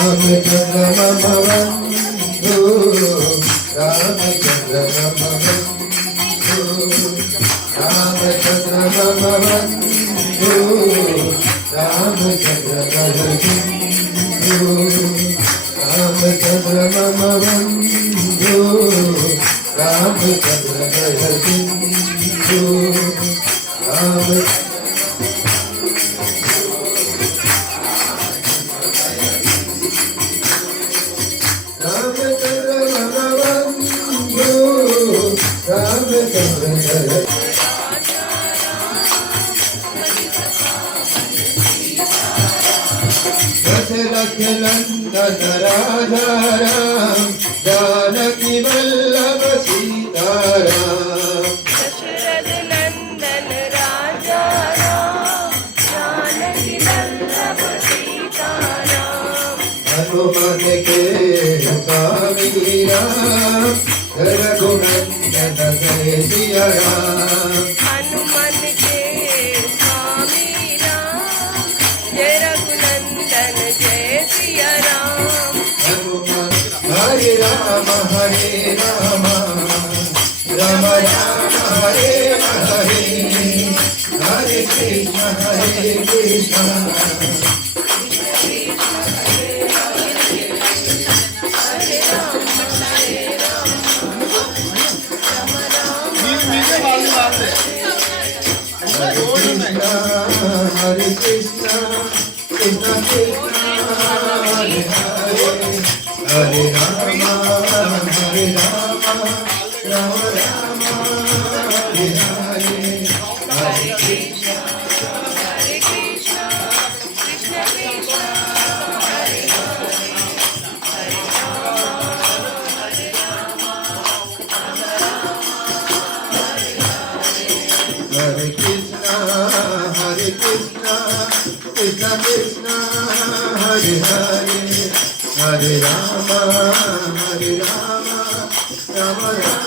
Ramachandra Mama Bandhu, Ramachandra Mama Bandhu, Ramachandra Mama Bandhu, Ramachandra Mama Bandhu, Ramachandra Mama Bandhu, Ramachandra Mama Bandhu, Nandana Radha Ram, Janaki Vallabha Sita Ram. Dasharatha Nandan Raja Ram, Janaki Vallabha Sita Ram. Hanuman ke Swami Ram, Raghunandana Jai Siya Ram. Hanuman ke Swami Ram, Jai Raghunandana Jai Siya Ram. Hare Rama Hare Rama, Rama Rama Hare Hare, Hare Krishna Hare Krishna, Hare Rama Hare Rama, Hare Krishna, Krishna Krishna, Hare Hare. Hare Rama, Hare Rama, Rama Rama, Hare Hare, Hare Krishna, Krishna Krishna, Hare Hare, Hare Rama, Hare Krishna, Hare Krishna, Krishna Krishna, Hare Hare. Hare Rama, Hare Rama, Rama Rama.